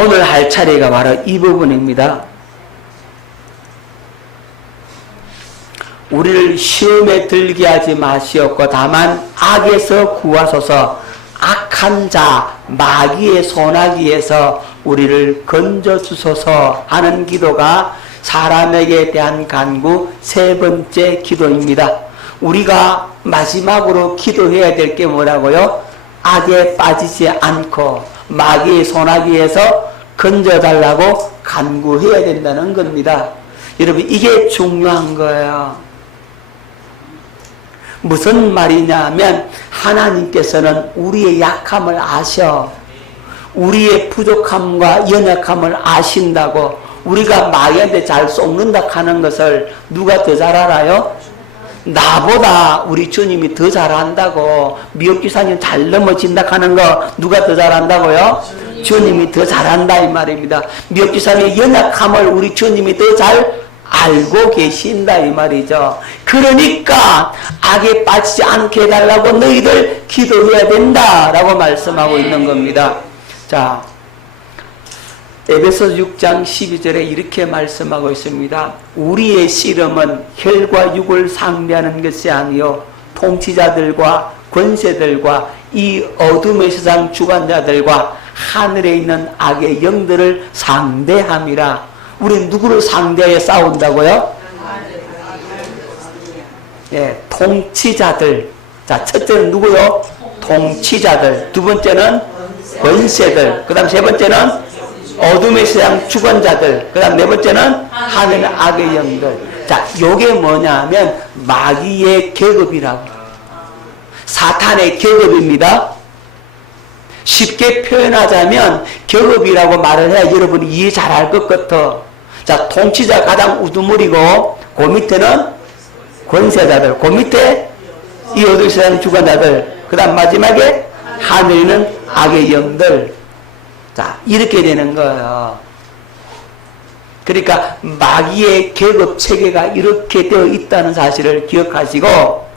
오늘 할 차례가 바로 이 부분입니다. 우리를 시험에 들게 하지 마시옵고 다만 악에서 구하소서. 악한 자 마귀의 소나기에서 우리를 건져주소서 하는 기도가 사람에게 대한 간구 세 번째 기도입니다. 우리가 마지막으로 기도해야 될 게 뭐라고요? 악에 빠지지 않고 마귀의 소나기에서 건져달라고 간구해야 된다는 겁니다. 여러분, 이게 중요한 거예요. 무슨 말이냐면 하나님께서는 우리의 약함을 아셔. 우리의 부족함과 연약함을 아신다고. 우리가 마귀한테 잘 속는다 하는 것을 누가 더 잘 알아요? 나보다 우리 주님이 더 잘한다고. 미혹기사님 잘 넘어진다 하는 거 누가 더 잘한다고요? 주님이 더 잘한다 이 말입니다. 미혹기사님의 연약함을 우리 주님이 더 잘 알고 계신다 이 말이죠. 그러니까 악에 빠지지 않게 해달라고 너희들 기도해야 된다라고 말씀하고 있는 겁니다. 자, 에베소 6장 12절에 이렇게 말씀하고 있습니다. 우리의 씨름은 혈과 육을 상대하는 것이 아니요 통치자들과 권세들과 이 어둠의 세상 주관자들과 하늘에 있는 악의 영들을 상대함이라. 우리는 누구를 상대하여 싸운다고요? 예, 통치자들. 자, 첫째는 누구요? 통치자들. 두 번째는 권세들. 그 다음 세 번째는 어둠의 세상 주권자들. 그 다음 네 번째는 하늘의 악의 영들. 자, 요게 뭐냐면 마귀의 계급이라고. 사탄의 계급입니다. 쉽게 표현하자면 계급이라고 말을 해야 여러분이 이해 잘할 것 같아. 자, 통치자 가장 우두머리고 그 밑에는 권세자들, 그 밑에 이 어둠의 세상 주권자들, 그 다음 마지막에 하늘에는 악의 영들. 자, 이렇게 되는 거예요. 그러니까 마귀의 계급 체계가 이렇게 되어 있다는 사실을 기억하시고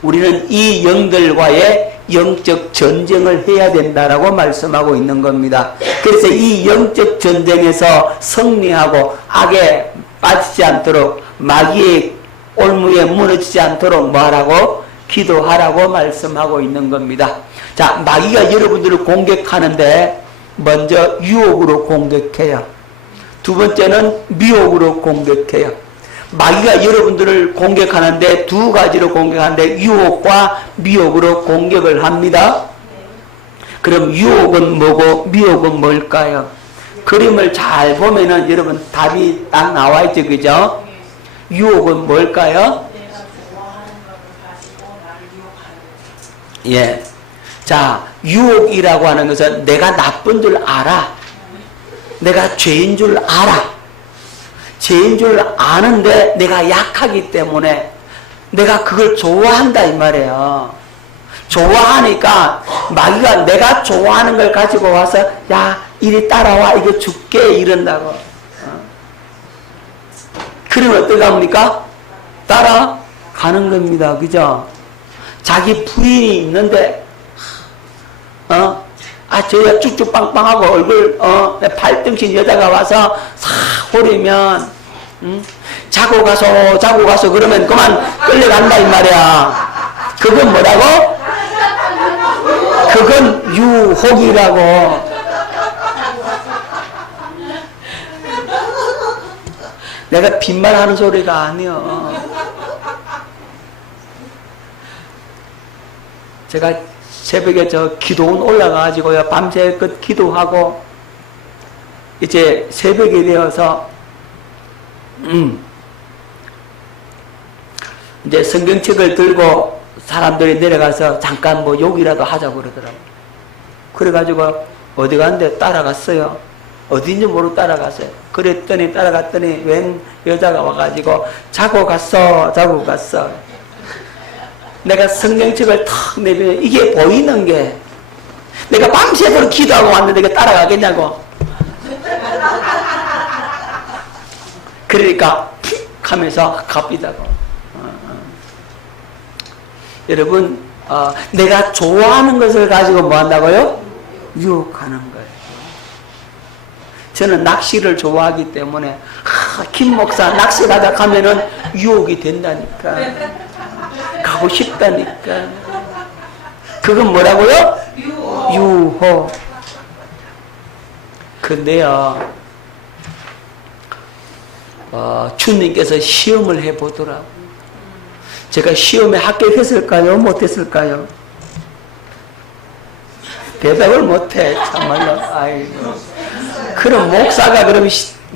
우리는 이 영들과의 영적 전쟁을 해야 된다라고 말씀하고 있는 겁니다. 그래서 이 영적 전쟁에서 승리하고 악에 빠지지 않도록 마귀의 올무에 무너지지 않도록 뭐하라고? 기도하라고 말씀하고 있는 겁니다. 자, 마귀가 여러분들을 공격하는데 먼저 유혹으로 공격해요. 두 번째는 미혹으로 공격해요. 마귀가 여러분들을 공격하는데 두 가지로 공격하는데 유혹과 미혹으로 공격을 합니다. 그럼 유혹은 뭐고 미혹은 뭘까요? 그림을 잘 보면은 여러분 답이 딱 나와 있죠, 그죠? 유혹은 뭘까요? 예. 자, 유혹이라고 하는 것은 내가 나쁜 줄 알아. 내가 죄인 줄 알아. 죄인 줄 아는데 내가 약하기 때문에 내가 그걸 좋아한다 이 말이에요. 좋아하니까 마귀가 내가 좋아하는 걸 가지고 와서 야 이리 따라와 이거 줄게 이런다고. 그러면 어떻게 합니까? 따라가는 겁니다. 그죠? 자기 부인이 있는데 저희가 쭉쭉 빵빵하고 얼굴 팔등신 여자가 와서 싹 호리면 자고 가서 그러면 그만 끌려간다 이 말이야. 그건 뭐라고? 그건 유혹이라고. 내가 빈말하는 소리가 아니요. 제가 새벽에 기도원 올라가가지고요, 밤새껏 기도하고, 이제 새벽이 되어서, 이제 성경책을 들고 사람들이 내려가서 잠깐 뭐 욕이라도 하자고 그러더라고요. 그래가지고 어디 갔는데 따라갔어요. 어딘지 모르고 따라갔어요. 그랬더니 따라갔더니 웬 여자가 와가지고 자고 갔어. 내가 성경책을 탁 내면 이게 보이는 게 내가 밤새도록 기도하고 왔는데 이게 따라가겠냐고. 그러니까 픽 하면서 갑이다고. 여러분 내가 좋아하는 것을 가지고 뭐 한다고요? 유혹하는 거예요. 저는 낚시를 좋아하기 때문에 김 목사 낚시 가다 가면은 유혹이 된다니까. 가고 싶다니까. 그건 뭐라고요? 유혹. 근데요, 주님께서 시험을 해보더라고요. 제가 시험에 합격했을까요? 못했을까요? 대답을 못해, 참말로. 아이고. 그럼 목사가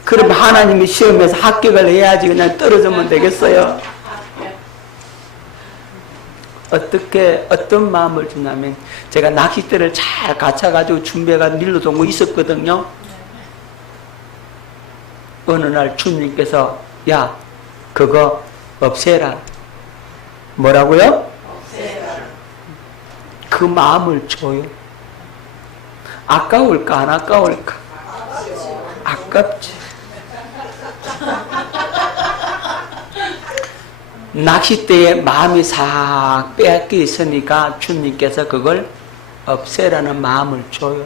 그럼 하나님이 시험에서 합격을 해야지 그냥 떨어지면 되겠어요? 어떤 마음을 주냐면, 제가 낚싯대를 잘 갖춰가지고 준비해가 밀러놓은 거 있었거든요. 어느 날 주님께서, 야, 그거 없애라. 뭐라고요? 없애라. 그 마음을 줘요. 아까울까, 안 아까울까? 아깝지. 낚싯대에 마음이 싹 빼앗겨 있으니까 주님께서 그걸 없애라는 마음을 줘요.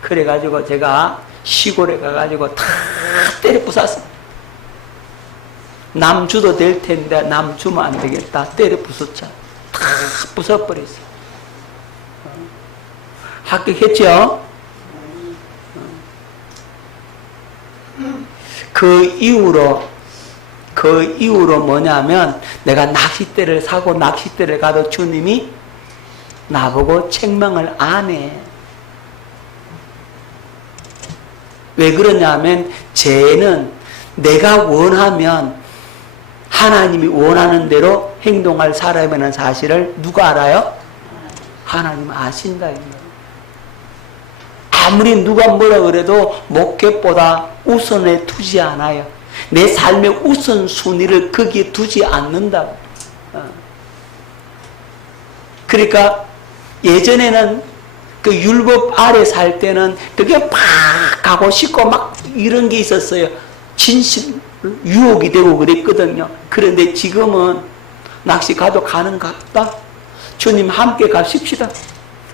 그래가지고 제가 시골에 가가지고 다 때려 부쉈어. 남 주도 될 텐데 남 주면 안 되겠다. 때려 부쉈자. 다 부숴버렸어. 합격했죠? 그 이후로 뭐냐면 내가 낚싯대를 사고 낚싯대를 가도 주님이 나보고 책망을 안 해. 왜 그러냐면 쟤는 내가 원하면 하나님이 원하는 대로 행동할 사람이라는 사실을 누가 알아요? 하나님 아신다. 아무리 누가 뭐라 그래도 목회보다 우선에 두지 않아요. 내 삶의 우선순위를 거기에 두지 않는다고. 그러니까 예전에는 그 율법 아래 살 때는 그게 막 가고 싶고 막 이런 게 있었어요. 진심, 유혹이 되고 그랬거든요. 그런데 지금은 낚시 가도 가는 갑다. 주님 함께 갑시다.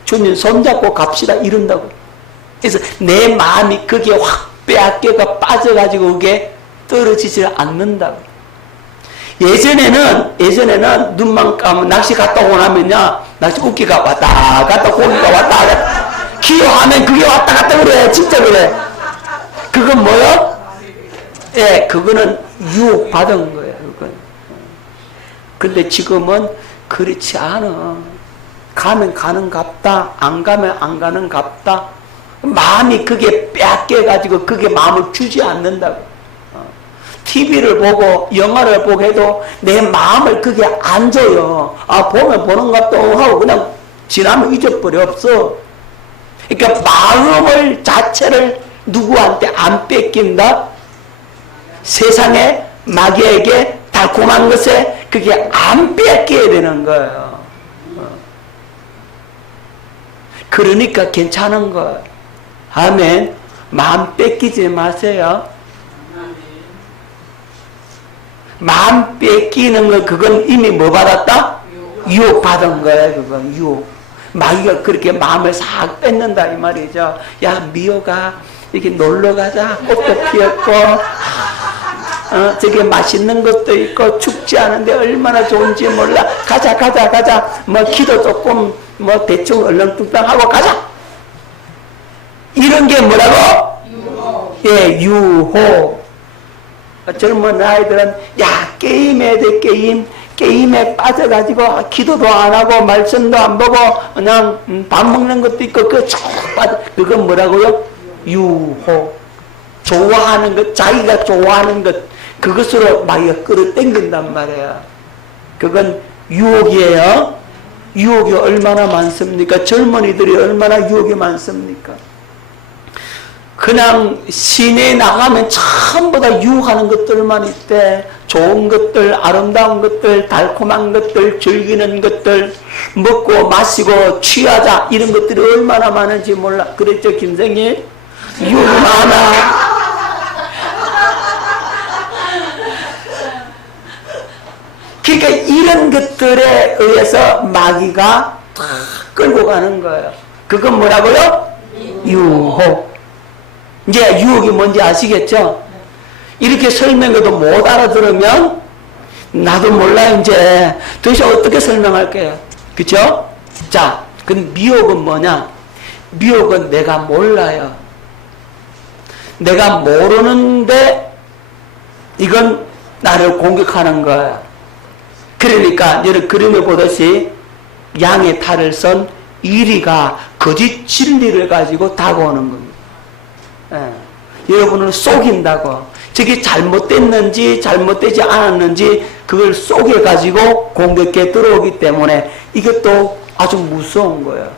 주님 손잡고 갑시다. 이런다고. 그래서 내 마음이 거기에 확 빼앗겨가 빠져가지고 그게 떨어지질 않는다고. 예전에는 눈만 감으면 낚시 갔다 오고 나면요, 낚시 웃기가 왔다 갔다 고기가 왔다 갔다 기어하면 그게 왔다 갔다 그래. 진짜 그래. 그건 뭐요? 예, 그거는 유혹받은 거예요. 그건. 근데 지금은 그렇지 않아. 가면 가는 갑다, 안 가면 안 가는 갑다. 마음이 그게 빼앗겨가지고 그게 마음을 주지 않는다고. TV를 보고 영화를 보고 해도 내 마음을 그게 안 줘요. 아, 보면 보는 것도 하고 그냥 지나면 잊어버려 없어. 그러니까 마음을 자체를 누구한테 안 뺏긴다? 세상에 마귀에게 달콤한 것에 그게 안 뺏겨야 되는 거예요. 그러니까 괜찮은 거예요. 아멘. 마음 뺏기지 마세요. 마음 뺏기는 거 그건 이미 뭐 받았다? 유혹 받은 거야. 그건 유혹. 마귀가 그렇게 마음을 싹 뺏는다 이 말이죠. 야, 미호가 이렇게 놀러 가자. 꽃도 피었고 저게 맛있는 것도 있고 춥지 않은데 얼마나 좋은지 몰라. 가자. 뭐 기도 조금 뭐 대충 얼렁뚱땅 하고 가자. 이런 게 뭐라고? 유혹. 예, 유혹. 젊은 아이들은 야, 게임해야 돼. 게임에 빠져가지고 기도도 안 하고 말씀도 안 보고 그냥 밥 먹는 것도 있고 그건 뭐라고요? 유혹. 좋아하는 것, 자기가 좋아하는 것, 그것으로 마귀가 끌어당긴단 말이야. 그건 유혹이에요. 유혹이 얼마나 많습니까? 젊은이들이 얼마나 유혹이 많습니까? 그냥 시내에 나가면 전부 다 유혹하는 것들만 있대. 좋은 것들, 아름다운 것들, 달콤한 것들, 즐기는 것들, 먹고 마시고 취하자 이런 것들이 얼마나 많은지 몰라. 그랬죠, 김생일? 유혹이 많아. 그러니까 이런 것들에 의해서 마귀가 다 끌고 가는 거예요. 그건 뭐라고요? 유혹. 이제 유혹이 뭔지 아시겠죠? 이렇게 설명해도 못 알아들으면 나도 몰라요. 이제 도대체 어떻게 설명할게요? 그쵸? 자, 그럼 미혹은 뭐냐? 미혹은 내가 몰라요. 내가 모르는데 이건 나를 공격하는 거야. 그러니까 여러분 그림에 보듯이 양의 탈을 쓴 이리가 거짓 진리를 가지고 다가오는 겁니다. 여러분을 속인다고. 저게 잘못됐는지 잘못되지 않았는지 그걸 속여가지고 공격해 들어오기 때문에 이것도 아주 무서운 거예요.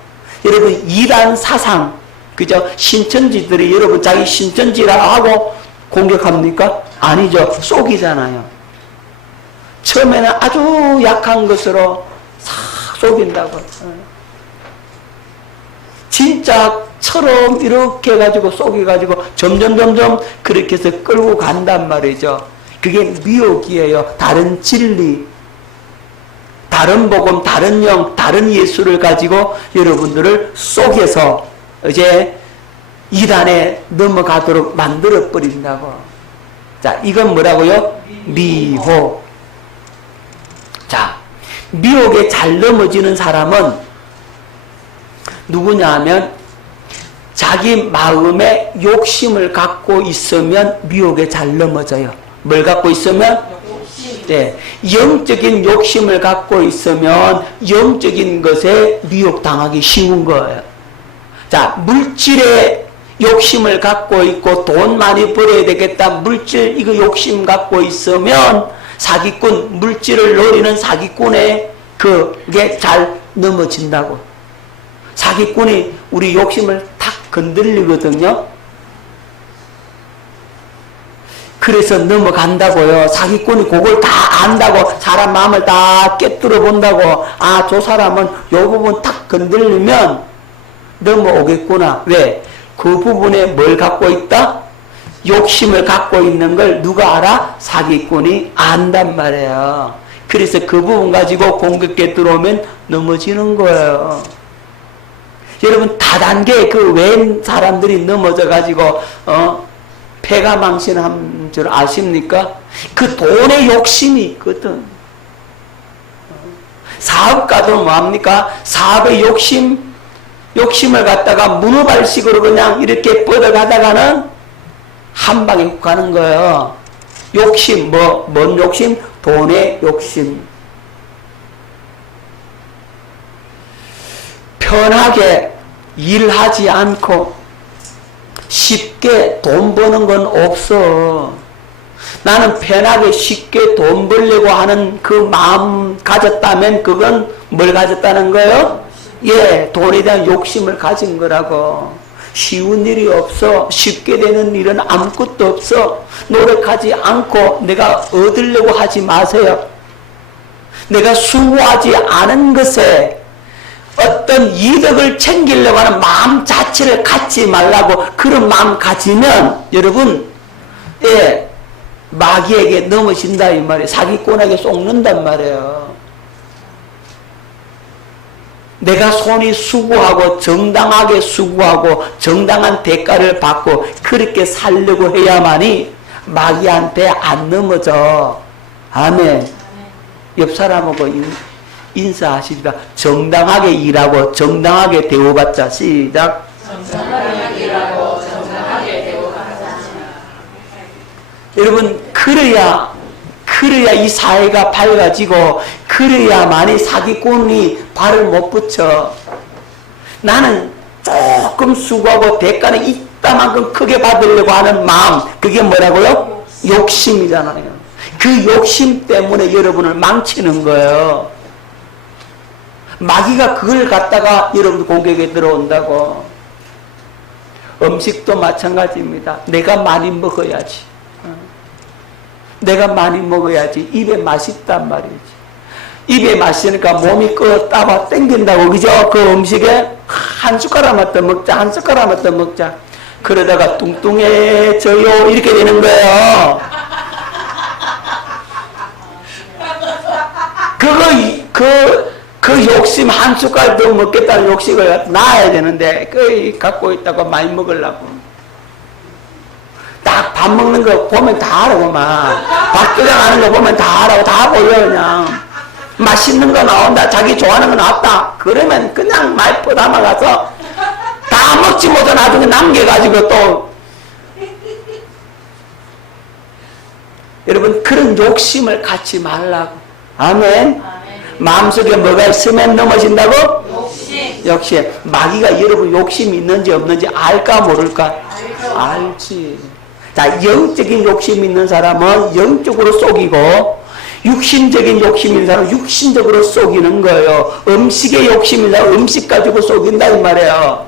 여러분 이단 사상, 그죠? 신천지들이 여러분 자기 신천지라 하고 공격합니까? 아니죠. 속이잖아요. 처음에는 아주 약한 것으로 싹 속인다고. 진짜처럼 이렇게 해가지고 속여가지고 점점 그렇게 해서 끌고 간단 말이죠. 그게 미혹이에요. 다른 진리, 다른 복음, 다른 영, 다른 예수를 가지고 여러분들을 속여서 이제 이단에 넘어가도록 만들어 버린다고. 자, 이건 뭐라고요? 미혹. 자, 미혹에 잘 넘어지는 사람은 누구냐 하면 자기 마음에 욕심을 갖고 있으면 미혹에 잘 넘어져요. 뭘 갖고 있으면? 네, 영적인 욕심을 갖고 있으면 영적인 것에 미혹당하기 쉬운 거예요. 자, 물질에 욕심을 갖고 있고 돈 많이 벌어야 되겠다. 물질 이거 욕심 갖고 있으면 사기꾼, 물질을 노리는 사기꾼에 그게 잘 넘어진다고. 사기꾼이 우리 욕심을 탁 건들리거든요. 그래서 넘어간다고요. 사기꾼이 그걸 다 안다고, 사람 마음을 다 깨뚫어 본다고. 아, 저 사람은 요 부분 탁 건들리면 넘어오겠구나. 왜? 그 부분에 뭘 갖고 있다? 욕심을 갖고 있는 걸 누가 알아? 사기꾼이 안단 말이에요. 그래서 그 부분 가지고 공격해 들어오면 넘어지는 거예요. 여러분 다단계 그 웬 사람들이 넘어져 가지고 폐가 망신한 줄 아십니까? 그 돈의 욕심이 있거든. 사업가도 뭐합니까? 사업의 욕심을 갖다가 문어발식으로 그냥 이렇게 뻗어가다가는 한 방에 훅 가는 거예요. 욕심, 뭔 욕심? 돈의 욕심. 편하게 일하지 않고 쉽게 돈 버는 건 없어. 나는 편하게 쉽게 돈 벌려고 하는 그 마음 가졌다면 그건 뭘 가졌다는 거예요? 예, 돈에 대한 욕심을 가진 거라고. 쉬운 일이 없어. 쉽게 되는 일은 아무것도 없어. 노력하지 않고 내가 얻으려고 하지 마세요. 내가 수고하지 않은 것에 어떤 이득을 챙기려고 하는 마음 자체를 갖지 말라고. 그런 마음 가지면 여러분, 예, 마귀에게 넘어진다 이 말이에요. 사기꾼에게 속는단 말이에요. 내가 손이 수고하고 정당하게 수고하고 정당한 대가를 받고 그렇게 살려고 해야만이 마귀한테 안 넘어져. 아멘. 옆 사람하고 인사하십니다. 정당하게 일하고 정당하게 대우받자. 시작. 정당하게 일하고 정당하게 대우받자. 여러분 그래야 이 사회가 밝아지고 그래야만이 사기꾼이 발을 못 붙여. 나는 조금 수고하고 대가는 이따만큼 크게 받으려고 하는 마음, 그게 뭐라고요? 욕심이잖아요. 그 욕심 때문에 여러분을 망치는 거예요. 마귀가 그걸 갖다가 여러분 공격에 들어온다고. 음식도 마찬가지입니다. 내가 많이 먹어야지. 내가 많이 먹어야지. 입에 맛있단 말이지. 입에 맛있으니까 몸이 끄따봐 땡긴다고. 그죠? 그 음식에 한 숟가락만 더 먹자. 한 숟가락만 더 먹자. 그러다가 뚱뚱해져요. 이렇게 되는 거예요. 그 욕심 한 숟갈 더 먹겠다는 욕심을 놔야 되는데, 그 갖고 있다고 많이 먹으려고. 딱 밥 먹는 거 보면 다 알아고만. 밥 끓여가는 거 보면 다 알아고 다 보여 그냥. 맛있는 거 나온다. 자기 좋아하는 거 나왔다. 그러면 그냥 말포 담아가서 다 먹지 못해 나중에 남겨가지고 또 여러분 그런 욕심을 갖지 말라고. 아멘. 마음속에 뭐가 있으면 넘어진다고? 욕심. 마귀가 여러분 욕심이 있는지 없는지 알까 모를까? 알지. 자, 영적인 욕심 있는 사람은 영적으로 속이고 육신적인 욕심 있는 사람은 육신적으로 속이는 거예요. 음식에 욕심 있는 사람은 음식 가지고 속인다 이 말이에요.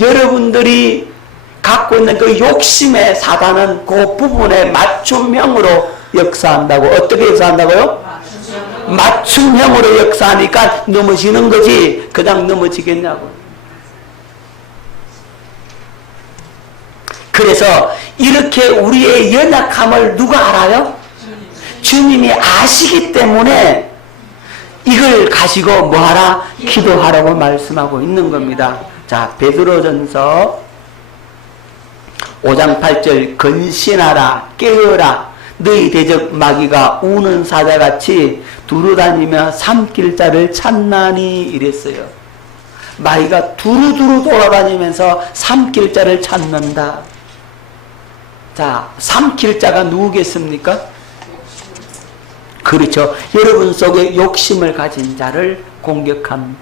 여러분들이 갖고 있는 그 욕심의 사단은 그 부분에 맞춤형으로 역사한다고. 어떻게 역사한다고요? 맞춤형으로 역사하니까 넘어지는 거지 그냥 넘어지겠냐고. 그래서 이렇게 우리의 연약함을 누가 알아요? 주님이 아시기 때문에 이걸 가지고 뭐하라? 기도하라고 말씀하고 있는 겁니다. 자, 베드로전서 5장 8절 근신하라 깨어라 너희 대적 마귀가 우는 사자같이 두루다니며 삼킬 자를 찾나니 이랬어요. 마귀가 두루두루 돌아다니면서 삼킬 자를 찾는다. 자, 삼킬 자가 누구겠습니까? 그렇죠. 여러분 속에 욕심을 가진 자를 공격합니다.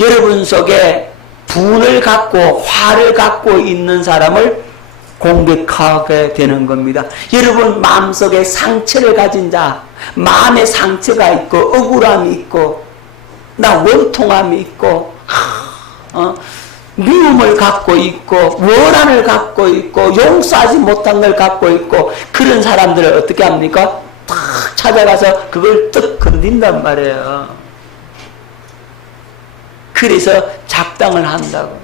여러분 속에 분을 갖고 화를 갖고 있는 사람을 공격하게 되는 겁니다. 여러분 마음속에 상처를 가진 자, 마음에 상처가 있고 억울함이 있고 나 원통함이 있고 미움을 갖고 있고 원한을 갖고 있고 용서하지 못한 걸 갖고 있고 그런 사람들을 어떻게 합니까? 탁 찾아가서 그걸 뜩 건든단 말이에요. 그래서 작당을 한다고.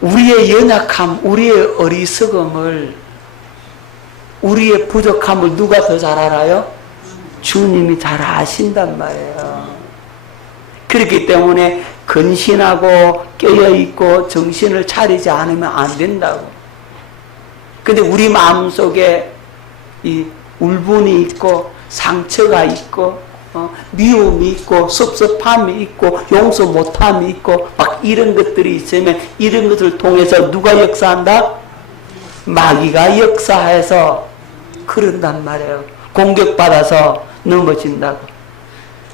우리의 연약함, 우리의 어리석음을, 우리의 부족함을 누가 더 잘 알아요? 주님이 잘 아신단 말이에요. 그렇기 때문에 근신하고 깨어있고 정신을 차리지 않으면 안 된다고. 근데 우리 마음속에 이 울분이 있고 상처가 있고 미움이 있고 섭섭함이 있고 용서 못함이 있고 막 이런 것들이 있으면 이런 것을 통해서 누가 역사한다? 마귀가 역사해서 그런단 말이에요. 공격받아서 넘어진다고.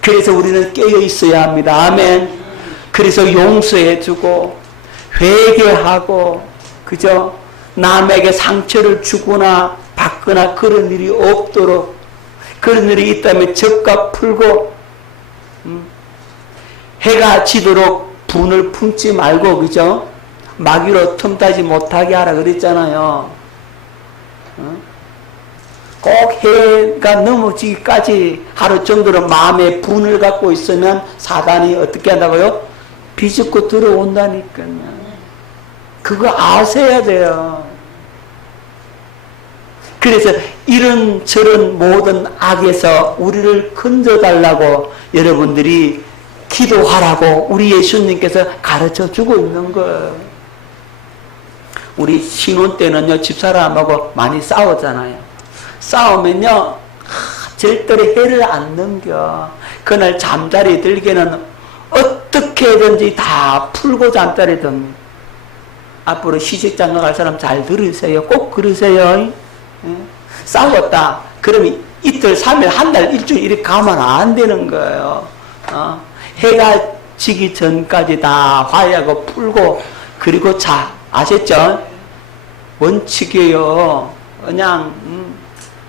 그래서 우리는 깨어 있어야 합니다. 아멘. 그래서 용서해주고 회개하고 그죠? 남에게 상처를 주거나 받거나 그런 일이 없도록 그런 일이 있다면 적과 풀고 해가 지도록 분을 품지 말고 그죠? 마귀로 틈타지 못하게 하라 그랬잖아요. 꼭 해가 넘어지기까지 하루 정도로 마음에 분을 갖고 있으면 사단이 어떻게 한다고요? 비집고 들어온다니까요. 그거 아셔야 돼요. 그래서 이런저런 모든 악에서 우리를 건져달라고 여러분들이 기도하라고 우리 예수님께서 가르쳐 주고 있는 거예요. 우리 신혼 때는요, 집사람하고 많이 싸웠잖아요. 싸우면요, 절대로 해를 안 넘겨. 그날 잠자리 들기는 어떻게든지 다 풀고 잠자리 듭니다. 앞으로 시집장가 갈 사람 잘 들으세요. 꼭 그러세요. 싸웠다. 그러면 이틀, 3일, 한 달, 일주일 이렇게 가면 안 되는 거예요. 해가 지기 전까지 다 화해하고 풀고 그리고 자. 아셨죠? 원칙이에요. 그냥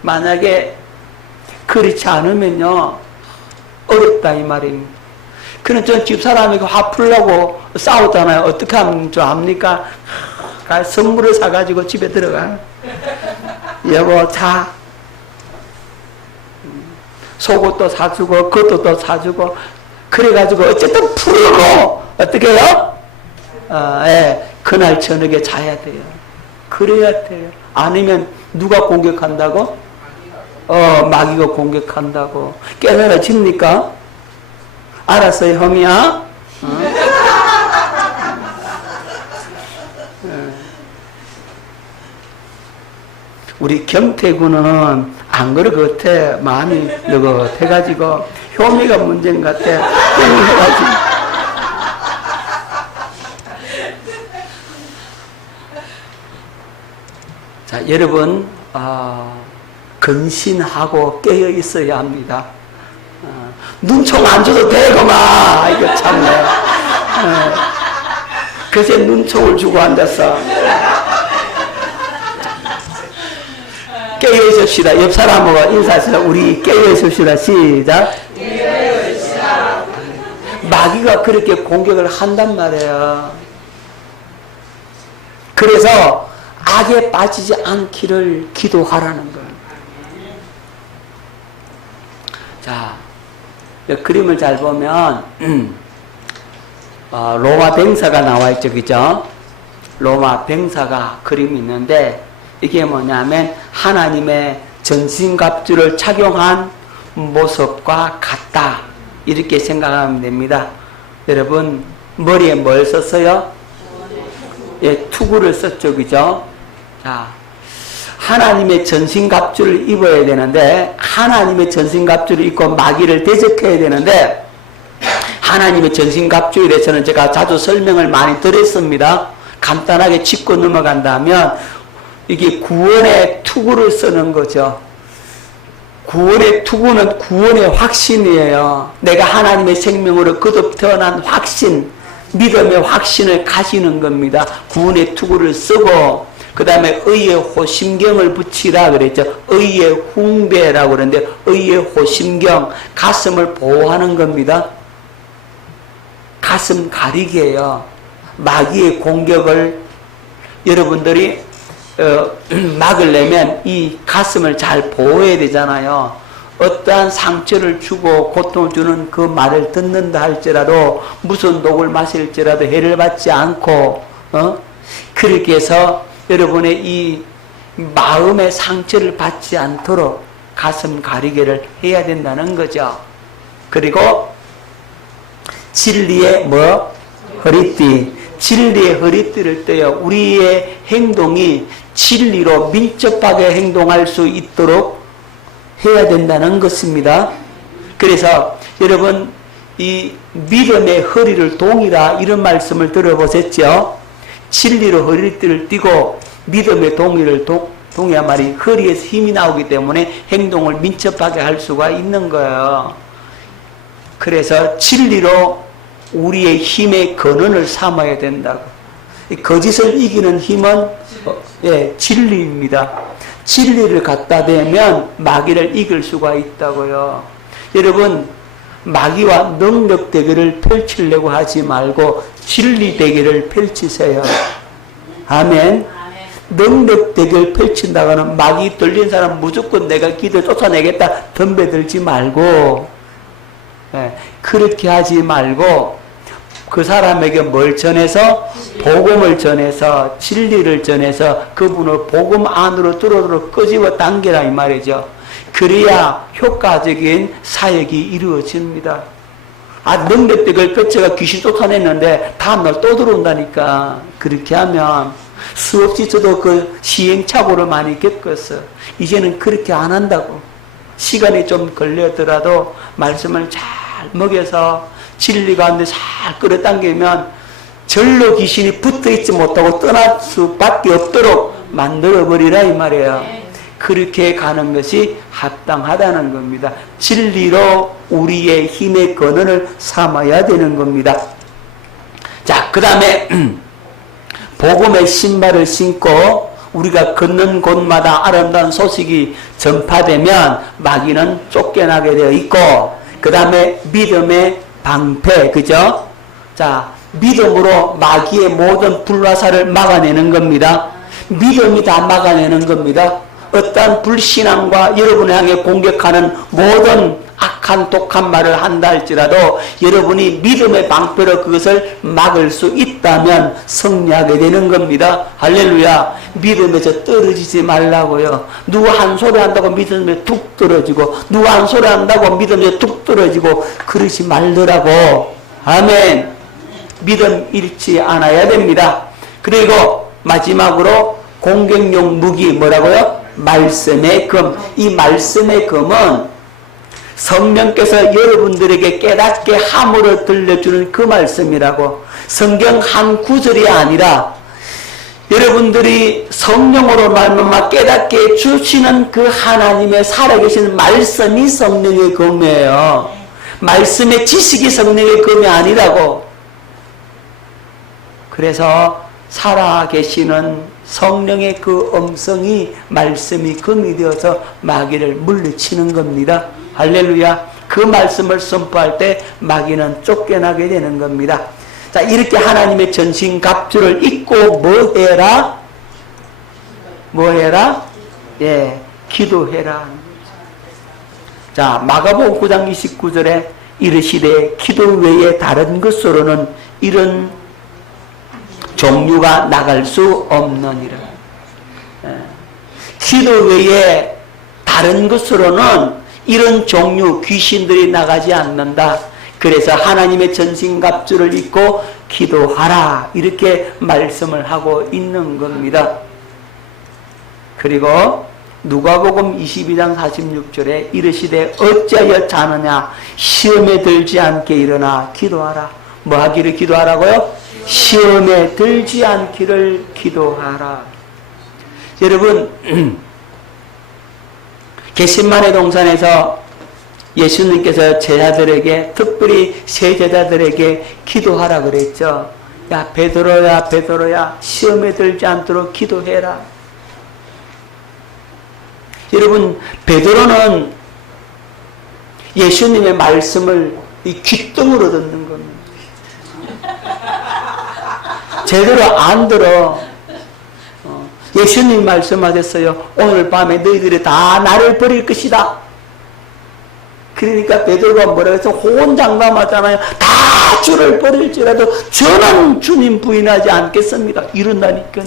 만약에 그렇지 않으면요 어렵다 이 말입니다. 그럼 전 집사람에게 화 풀려고 싸웠잖아요. 어떻게 하면 좀 압니까? 선물을 사가지고 집에 들어가. 여보 자. 속옷도 사주고 겉옷도 사주고 그래가지고 어쨌든 풀고 어떻게 해요? 예, 그날 저녁에 자야 돼요. 그래야 돼요. 아니면 누가 공격한다고? 마귀가 공격한다고. 깨달아집니까? 알았어요, 형이야? 우리 경태군은 안 그럴 것 같아. 마음이 느긋해가지고 효미가 문제인 것 같아. 해가지고. 자, 여러분 근신하고 깨어 있어야 합니다. 눈총 안 줘도 되고만 이거 참네. 그새 눈총을 주고 앉았어. 깨어 있읍시다. 옆 사람하고 인사하시다. 우리 깨어 있읍시다. 시작. 마귀가 그렇게 공격을 한단 말이에요. 그래서 악에 빠지지 않기를 기도하라는 거예요. 자, 그림을 잘 보면 로마 병사가 나와 있죠, 그죠? 로마 병사가 그림이 있는데 이게 뭐냐면 하나님의 전신갑주를 착용한 모습과 같다, 이렇게 생각하면 됩니다. 여러분 머리에 뭘 썼어요? 예, 투구를 썼죠, 그죠? 자, 하나님의 전신갑주를 입어야 되는데 하나님의 전신갑주를 입고 마귀를 대적해야 되는데 하나님의 전신갑주에 대해서는 제가 자주 설명을 많이 드렸습니다. 간단하게 짚고 넘어간다면 이게 구원의 투구를 쓰는 거죠. 구원의 투구는 구원의 확신이에요. 내가 하나님의 생명으로 거듭 태어난 확신, 믿음의 확신을 가지는 겁니다. 구원의 투구를 쓰고 그 다음에 의의 호심경을 붙이라 그랬죠. 의의 훈배라고 그러는데 의의 호심경, 가슴을 보호하는 겁니다. 가슴 가리개예요. 마귀의 공격을 여러분들이 막으려면 이 가슴을 잘 보호해야 되잖아요. 어떠한 상처를 주고 고통을 주는 그 말을 듣는다 할지라도 무슨 독을 마실지라도 해를 받지 않고 그렇게 해서 여러분의 이 마음의 상처를 받지 않도록 가슴 가리개를 해야 된다는 거죠. 그리고 진리의 허리띠. 진리의 허리띠를 떼어 우리의 행동이 진리로 밀접하게 행동할 수 있도록 해야 된다는 것입니다. 그래서 여러분 이 믿음의 허리를 동이라 이런 말씀을 들어보셨죠? 진리로 허리띠를 띠고 믿음의 동이야 말이 허리에서 힘이 나오기 때문에 행동을 민첩하게 할 수가 있는 거예요. 그래서 진리로 우리의 힘의 근원을 삼아야 된다고. 이 거짓을 이기는 힘은 진리입니다. 진리를 갖다 대면 마귀를 이길 수가 있다고요. 여러분 마귀와 능력 대결을 펼치려고 하지 말고 진리 대결을 펼치세요. 아멘. 능력 대결 펼친다고는 마귀 뚫린 사람 무조건 내가 기도 쫓아내겠다 덤벼들지 말고 그렇게 하지 말고 그 사람에게 뭘 전해서 복음을 전해서 진리를 전해서 그분을 복음 안으로 들어오도록 끄집어 당기라 이 말이죠. 그래야 효과적인 사역이 이루어집니다. 능력대결 펼쳐가 귀신 쫓아냈는데 다음날 또 들어온다니까. 그렇게 하면 수없이 저도 그 시행착오를 많이 겪었어. 이제는 그렇게 안 한다고. 시간이 좀 걸려더라도 말씀을 잘 먹여서 진리 가운데 잘 끌어당기면 절로 귀신이 붙어있지 못하고 떠날 수밖에 없도록 만들어버리라 이 말이에요. 그렇게 가는 것이 합당하다는 겁니다. 진리로 우리의 힘의 근원을 삼아야 되는 겁니다. 자, 그 다음에 복음의 신발을 신고 우리가 걷는 곳마다 아름다운 소식이 전파되면 마귀는 쫓겨나게 되어 있고 그 다음에 믿음의 방패, 그죠? 자, 믿음으로 마귀의 모든 불화살을 막아내는 겁니다. 믿음이 다 막아내는 겁니다. 어떠한 불신앙과 여러분을 향해 공격하는 모든 악한 독한 말을 한다 할지라도 여러분이 믿음의 방패로 그것을 막을 수 있다면 승리하게 되는 겁니다. 할렐루야. 믿음에서 떨어지지 말라고요. 누구 한 소리 한다고 믿음에 툭 떨어지고 누구 한 소리 한다고 믿음에 툭 떨어지고 그러지 말더라고. 아멘. 믿음 잃지 않아야 됩니다. 그리고 마지막으로 공격용 무기 뭐라고요? 말씀의 금. 이 말씀의 금은 성령께서 여러분들에게 깨닫게 함으로 들려주는 그 말씀이라고. 성경 한 구절이 아니라 여러분들이 성령으로 말미암아 깨닫게 주시는 그 하나님의 살아계신 말씀이 성령의 금이에요. 말씀의 지식이 성령의 금이 아니라고. 그래서 살아계시는 성령의 그 음성이 말씀이 금이 되어서 마귀를 물리치는 겁니다. 할렐루야. 그 말씀을 선포할 때 마귀는 쫓겨나게 되는 겁니다. 자, 이렇게 하나님의 전신갑주를 입고 뭐 해라? 뭐 해라? 예, 기도해라. 자, 마가복음 9장 29절에 이르시되 기도 외에 다른 것으로는 이런 종류가 나갈 수 없느니라. 기도 외에 다른 것으로는 이런 종류 귀신들이 나가지 않는다. 그래서 하나님의 전신갑주를 입고 기도하라 이렇게 말씀을 하고 있는 겁니다. 그리고 누가복음 22장 46절에 이르시되 어찌하여 자느냐 시험에 들지 않게 일어나 기도하라. 뭐 하기를 기도하라고요? 시험에 들지 않기를 기도하라. 여러분 겟세마네 동산에서 예수님께서 제자들에게 특별히 세 제자들에게 기도하라 그랬죠. 야 베드로야 베드로야 시험에 들지 않도록 기도해라. 여러분 베드로는 예수님의 말씀을 이 귓등으로 듣는 겁니다. 제대로 안 들어. 예수님 말씀하셨어요. 오늘 밤에 너희들이 다 나를 버릴 것이다. 그러니까 베드로가 뭐라고 해서 호언장담하잖아요. 다 주를 버릴지라도 저는 주님 부인하지 않겠습니다. 이런다니까.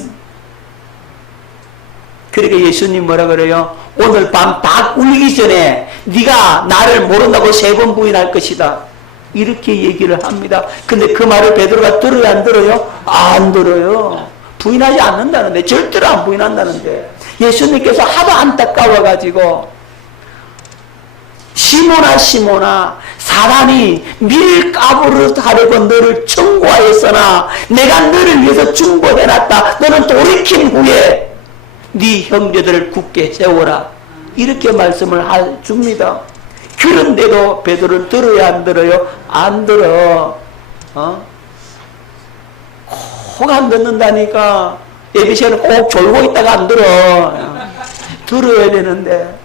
그러니까 예수님 뭐라 그래요? 오늘 밤 딱 울기 전에 네가 나를 모른다고 3번 부인할 것이다. 이렇게 얘기를 합니다. 근데 그 말을 베드로가 들어요 안 들어요? 안 들어요. 부인하지 않는다는데, 절대로 안 부인한다는데. 예수님께서 하도 안타까워가지고 시몬아 시몬아 사단이 밀가부를 하려고 너를 청구하였으나 내가 너를 위해서 중보해놨다. 너는 돌이킨 후에 네 형제들을 굳게 세워라. 이렇게 말씀을 줍니다. 그런데도 베드로는 들어야 안 들어요? 안 들어. 꼭 안 듣는다니까. 예배 시간에 꼭 졸고 있다가 안 들어. 들어야 되는데.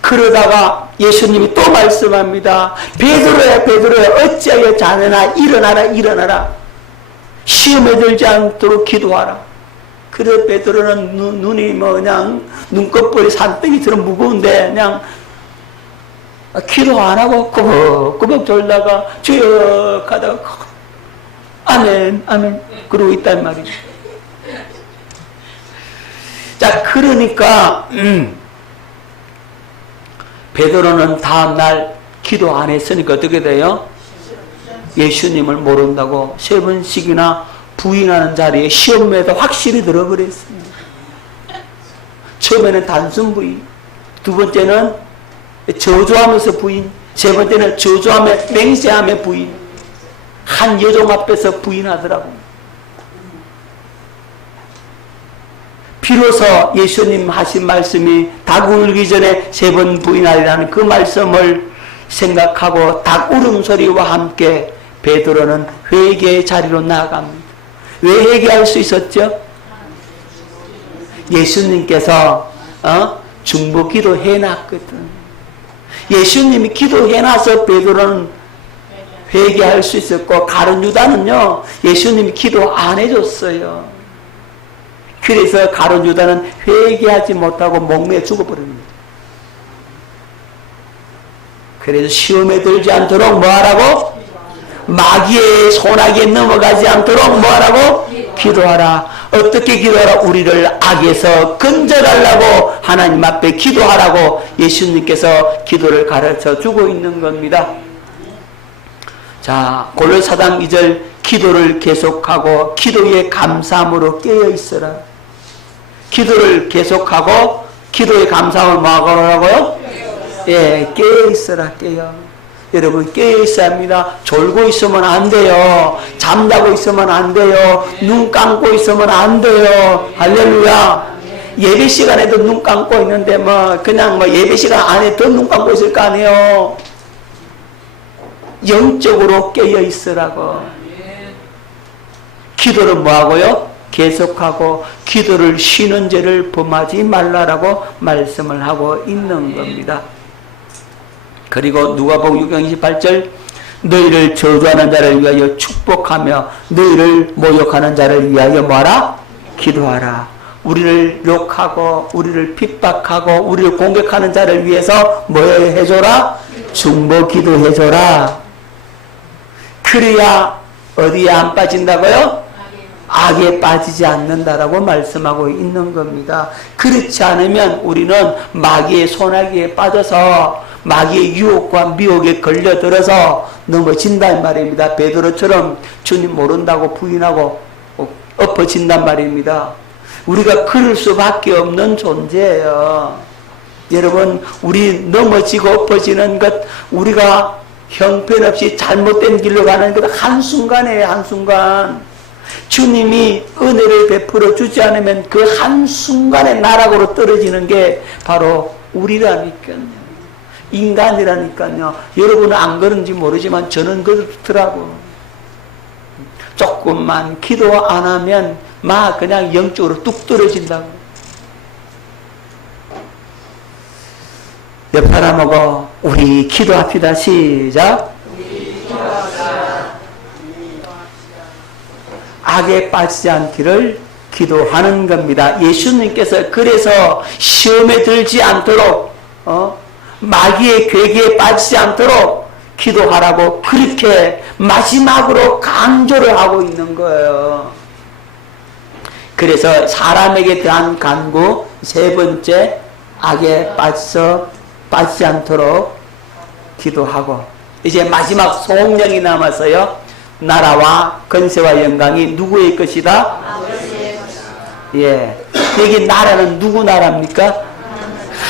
그러다가 예수님이 또 말씀합니다. 베드로야 베드로야 어찌하여 자느냐 일어나라 일어나라. 시험에 들지 않도록 기도하라. 그래 베드로는 눈이 뭐 그냥 눈꺼풀이 산더미처럼 무거운데 그냥 기도 안 하고 꾸벅꾸벅 졸다가 쭉 하다가 아멘 아멘 그러고 있단 말이죠. 자 그러니까 베드로는 다음날 기도 안 했으니까 어떻게 돼요? 예수님을 모른다고 3번씩이나 부인하는 자리에 시험에도 확실히 들어버렸습니다. 처음에는 단순 부인, 두 번째는 저주하면서 부인, 세 번째는 저주하며 맹세하며 부인. 한 여종 앞에서 부인하더라고. 비로소 예수님 하신 말씀이 닭 울기 전에 3번 부인하리라는 그 말씀을 생각하고 닭 울음소리와 함께 베드로는 회개의 자리로 나아갑니다. 왜 회개할 수 있었죠? 예수님께서 중보 기도 해놨거든. 예수님이 기도해놔서 베드로는 회개할 수 있었고 가룟 유다는요 예수님이 기도 안 해줬어요. 그래서 가룟 유다는 회개하지 못하고 목매에 죽어버립니다. 그래서 시험에 들지 않도록 뭐하라고? 마귀의 손아귀에 넘어가지 않도록 뭐하라고? 기도하라. 어떻게 기도하라? 우리를 악에서 건져달라고 하나님 앞에 기도하라고 예수님께서 기도를 가르쳐 주고 있는 겁니다. 자, 골로새 4장 2절 기도를 계속하고 기도에 감사함으로 깨어 있어라. 기도를 계속하고 기도의 감사함을 뭐하라고요? 예, 깨어있어라. 깨어. 여러분 깨어있어야 합니다. 졸고 있으면 안 돼요. 잠자고 있으면 안 돼요. 눈 감고 있으면 안 돼요. 할렐루야. 예배 시간에도 눈 감고 있는데 그냥 예배 시간 안에 더 눈 감고 있을 거 아니에요. 영적으로 깨어 있으라고. 기도를 뭐하고요? 계속하고 기도를 쉬는 죄를 범하지 말라라고 말씀을 하고 있는 겁니다. 그리고 누가복음 6장 28절 너희를 저주하는 자를 위하여 축복하며 너희를 모욕하는 자를 위하여 뭐하라? 기도하라. 우리를 욕하고 우리를 핍박하고 우리를 공격하는 자를 위해서 뭐 해줘라? 중보 기도해줘라. 그래야 어디에 안 빠진다고요? 악에 빠지지 않는다라고 말씀하고 있는 겁니다. 그렇지 않으면 우리는 마귀의 손아귀에 빠져서 마귀의 유혹과 미혹에 걸려들어서 넘어진단 말입니다. 베드로처럼 주님 모른다고 부인하고 엎어진단 말입니다. 우리가 그럴 수밖에 없는 존재예요. 여러분, 우리 넘어지고 엎어지는 것, 우리가 형편없이 잘못된 길로 가는 것 한순간이에요. 한순간. 주님이 은혜를 베풀어 주지 않으면 그 한순간에 나락으로 떨어지는 게 바로 우리라니까요. 인간이라니까요. 여러분은 안 그런지 모르지만 저는 그렇더라고. 조금만 기도 안 하면 그냥 영적으로 뚝 떨어진다고. 옆 사람하고 우리 기도합시다. 시작. 악에 빠지지 않기를 기도하는 겁니다. 예수님께서 그래서 시험에 들지 않도록 마귀의 괴계에 빠지지 않도록 기도하라고 그렇게 마지막으로 강조를 하고 있는 거예요. 그래서 사람에게 대한 간구 세 번째, 악에 빠지지 않도록 기도하고, 이제 마지막 소명이 남았어요. 나라와 권세와 영광이 누구의 것이다? 예. 여기 나라는 누구 나라입니까?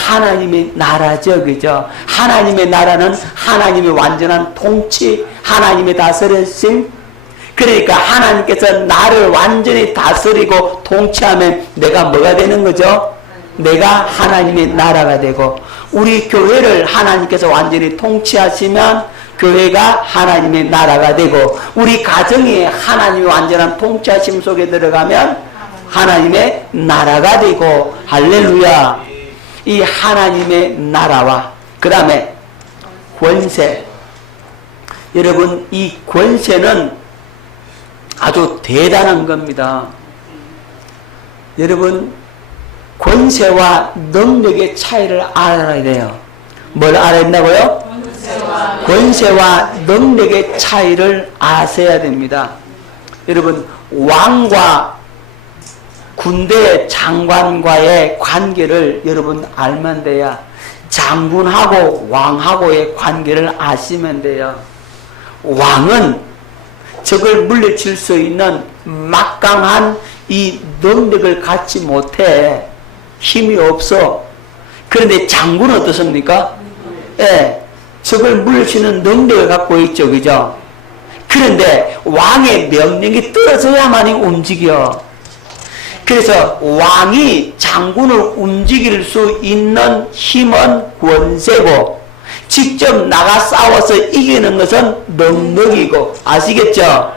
하나님의 나라죠. 그죠? 하나님의 나라는 하나님의 완전한 통치, 하나님의 다스리심. 그러니까 하나님께서 나를 완전히 다스리고 통치하면 내가 뭐가 되는 거죠? 내가 하나님의 나라가 되고, 우리 교회를 하나님께서 완전히 통치하시면 교회가 하나님의 나라가 되고, 우리 가정이 하나님의 완전한 통치하심 속에 들어가면 하나님의 나라가 되고, 할렐루야. 이 하나님의 나라와 그 다음에 권세. 여러분, 이 권세는 아주 대단한 겁니다. 여러분, 권세와 능력의 차이를 알아야 돼요. 뭘 알아야 된다고요? 권세와 능력의 차이를 아셔야 됩니다. 여러분, 왕과 군대 장관과의 관계를 여러분 알면 돼요. 장군하고 왕하고의 관계를 아시면 돼요. 왕은 적을 물리칠 수 있는 막강한 이 능력을 갖지 못해. 힘이 없어. 그런데 장군은 어떻습니까? 예, 적을 물리치는 능력을 갖고 있죠. 그죠? 그런데 왕의 명령이 떨어져야만이 움직여. 그래서 왕이 장군을 움직일 수 있는 힘은 권세고, 직접 나가 싸워서 이기는 것은 능력이고, 아시겠죠?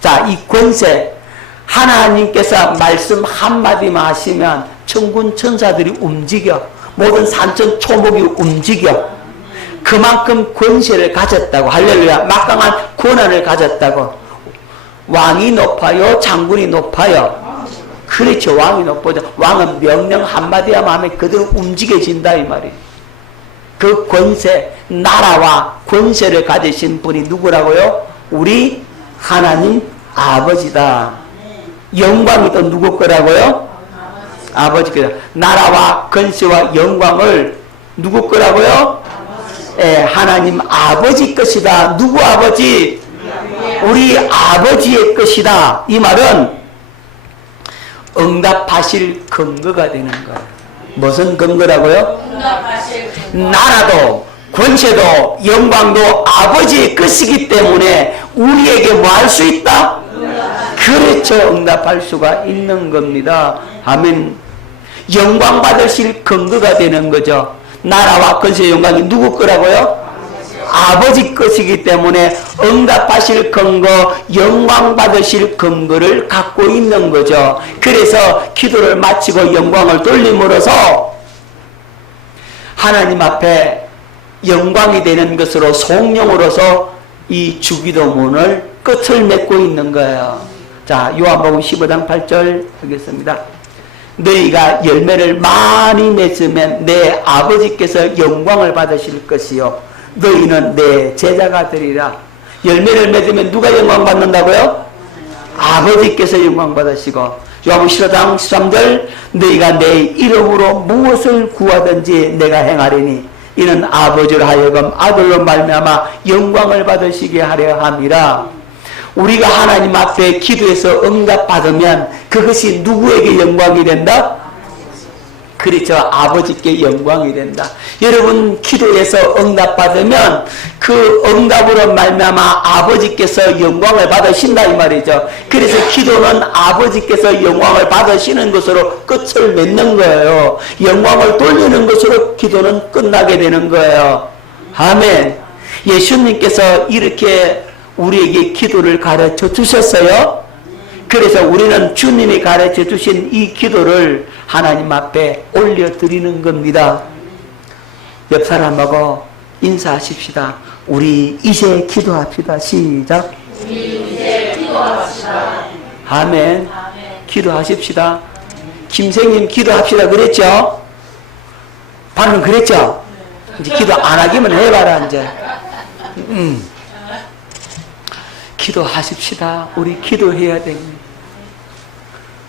자, 이 권세, 하나님께서 말씀 한마디만 하시면 천군 천사들이 움직여. 모든 산천 초목이 움직여. 그만큼 권세를 가졌다고. 할렐루야. 막강한 권한을 가졌다고. 왕이 높아요? 장군이 높아요? 그렇죠. 왕이 높아져. 왕은 명령 한마디만 하면 그대로 움직여진다 이 말이에요. 그 권세, 나라와 권세를 가지신 분이 누구라고요? 우리 하나님 아버지다. 영광이 또 누구 거라고요? 아버지 거다. 나라와 권세와 영광을 누구 거라고요? 예, 하나님 아버지 것이다. 누구 아버지? 우리 아버지의 것이다. 이 말은 응답하실 근거가 되는 거예요. 무슨 근거라고요? 응답하실 나라도 권세도 영광도 아버지의 것이기 때문에 우리에게 뭐 할 수 있다? 그렇죠. 응답할 수가 있는 겁니다. 아멘. 영광 받으실 근거가 되는 거죠. 나라와 권세 영광이 누구 거라고요? 아버지 것이기 때문에 응답하실 근거, 영광 받으실 근거를 갖고 있는 거죠. 그래서 기도를 마치고 영광을 돌림으로써 하나님 앞에 영광이 되는 것으로 성령으로서 이 주기도문을 끝을 맺고 있는 거예요. 자, 요한복음 15장 8절 하겠습니다. 너희가 열매를 많이 맺으면 내 아버지께서 영광을 받으실 것이요 너희는 내 제자가 되리라. 열매를 맺으면 누가 영광 받는다고요? 아버지께서 영광 받으시고 요한복음 15장 13절 너희가 내 이름으로 무엇을 구하든지 내가 행하리니 이는 아버지로 하여금 아들로 말미암아 영광을 받으시게 하려 함이라. 우리가 하나님 앞에 기도해서 응답받으면 그것이 누구에게 영광이 된다? 그렇죠. 아버지께 영광이 된다. 여러분 기도해서 응답받으면 그 응답으로 말미암아 아버지께서 영광을 받으신다 이 말이죠. 그래서 기도는 아버지께서 영광을 받으시는 것으로 끝을 맺는 거예요. 영광을 돌리는 것으로 기도는 끝나게 되는 거예요. 아멘. 예수님께서 이렇게 우리에게 기도를 가르쳐 주셨어요. 그래서 우리는 주님이 가르쳐 주신 이 기도를 하나님 앞에 올려드리는 겁니다. 옆 사람하고 인사하십시다. 우리 이제 기도합시다. 시작. 우리 이제 기도합시다. 아멘. 기도하십시다. 김생님 기도합시다 그랬죠? 방금 그랬죠? 이제 기도 안 하기만 해봐라 이제. 기도하십시다. 우리 기도해야 됩니다.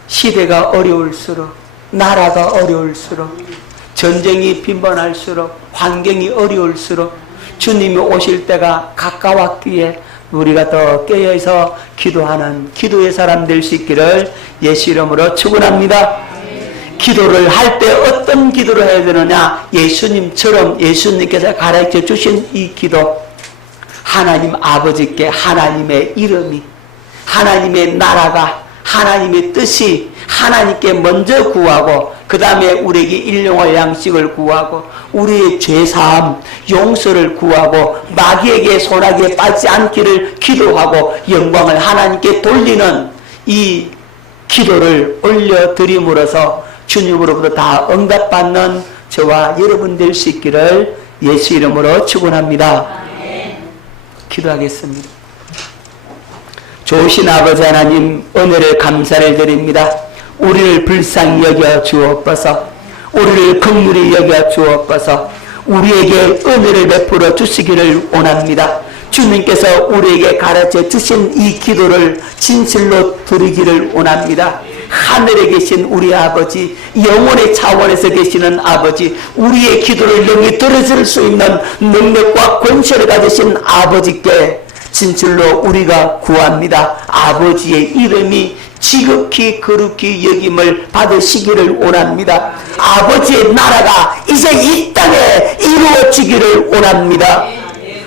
시대가 어려울수록 나라가 어려울수록 전쟁이 빈번할수록 환경이 어려울수록 주님이 오실 때가 가까웠기에 우리가 더 깨어서 기도하는 기도의 사람 될 수 있기를 예수 이름으로 축원합니다. 기도를 할 때 어떤 기도를 해야 되느냐? 예수님처럼 예수님께서 가르쳐 주신 이 기도, 하나님 아버지께 하나님의 이름이, 하나님의 나라가, 하나님의 뜻이 하나님께 먼저 구하고 그 다음에 우리에게 일용할 양식을 구하고 우리의 죄사함, 용서를 구하고 마귀에게 손아귀에 빠지지 않기를 기도하고 영광을 하나님께 돌리는 이 기도를 올려드림으로써 주님으로부터 다 응답받는 저와 여러분 될 수 있기를 예수 이름으로 축원합니다. 기도하겠습니다. 좋으신 아버지 하나님, 은혜를 감사를 드립니다. 우리를 불쌍히 여겨 주옵소서. 우리를 긍휼히 여겨 주옵소서. 우리에게 은혜를 베풀어 주시기를 원합니다. 주님께서 우리에게 가르쳐 주신 이 기도를 진실로 드리기를 원합니다. 하늘에 계신 우리 아버지, 영혼의 차원에서 계시는 아버지, 우리의 기도를 능히 들어줄 수 있는 능력과 권세를 가지신 아버지께 진실로 우리가 구합니다. 아버지의 이름이 지극히 거룩히 여김을 받으시기를 원합니다. 아버지의 나라가 이제 이 땅에 이루어지기를 원합니다.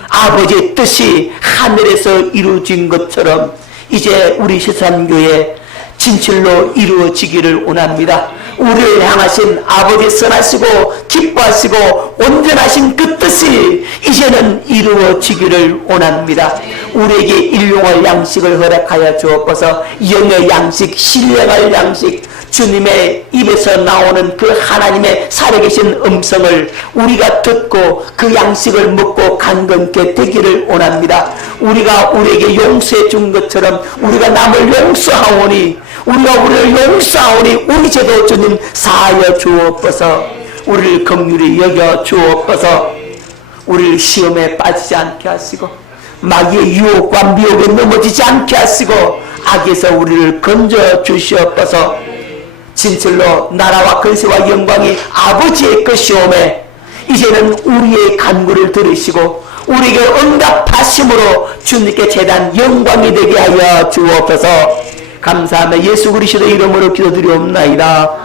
아버지의 뜻이 하늘에서 이루어진 것처럼 이제 우리 시산교회 진실로 이루어지기를 원합니다. 우리를 향하신 아버지 선하시고 기뻐하시고 온전하신 그 뜻이 이제는 이루어지기를 원합니다. 우리에게 일용할 양식을 허락하여 주옵소서. 영의 양식, 신령할 양식, 주님의 입에서 나오는 그 하나님의 살아계신 음성을 우리가 듣고 그 양식을 먹고 강건케 되기를 원합니다. 우리가 우리에게 용서해 준 것처럼 우리가 남을 용서하오니, 우리가 우리를 용서하오니 우리 죄도 주님 사하여 주옵소서. 우리를 긍휼히 여겨 주옵소서. 우리를 시험에 빠지지 않게 하시고 마귀의 유혹과 미혹에 넘어지지 않게 하시고 악에서 우리를 건져 주시옵소서. 진실로 나라와 권세와 영광이 아버지의 것이오매 이제는 우리의 간구를 들으시고 우리에게 응답하심으로 주님께 제단 영광이 되게 하여 주옵소서. 감사하며 예수 그리스도 이름으로 기도드리옵나이다.